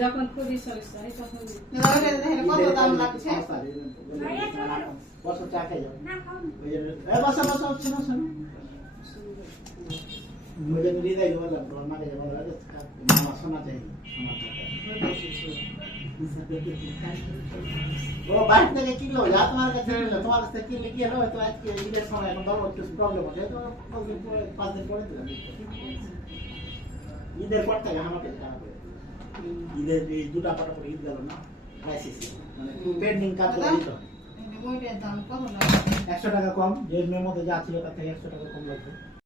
যখন খুবই সমস্যা হয় তখন কত দাম লাগছে বসো চা খাই যাও বসো বসো শোনো শোনো मुझे नहीं दे वो लग रहा है वो लग रहा है मामा सोना चाहिए वो बात ने की लो या तुम्हारे का चल लो तुम्हारे से की लिखी है लो तो आज के इधर समय को दो कुछ प्रॉब्लम हो गया तो 5 दिन पड़े इधर पड़ता है हम के इधर দুটা পাটা পড়ে ঈদ গেল না ক্রাইসিস মানে পেন্ডিং কাজ করে দিত ওইটার দাম কত লাগে 100 টাকা কম যে মের মধ্যে যা ছিল তার থেকে 100 টাকা কম লাগবে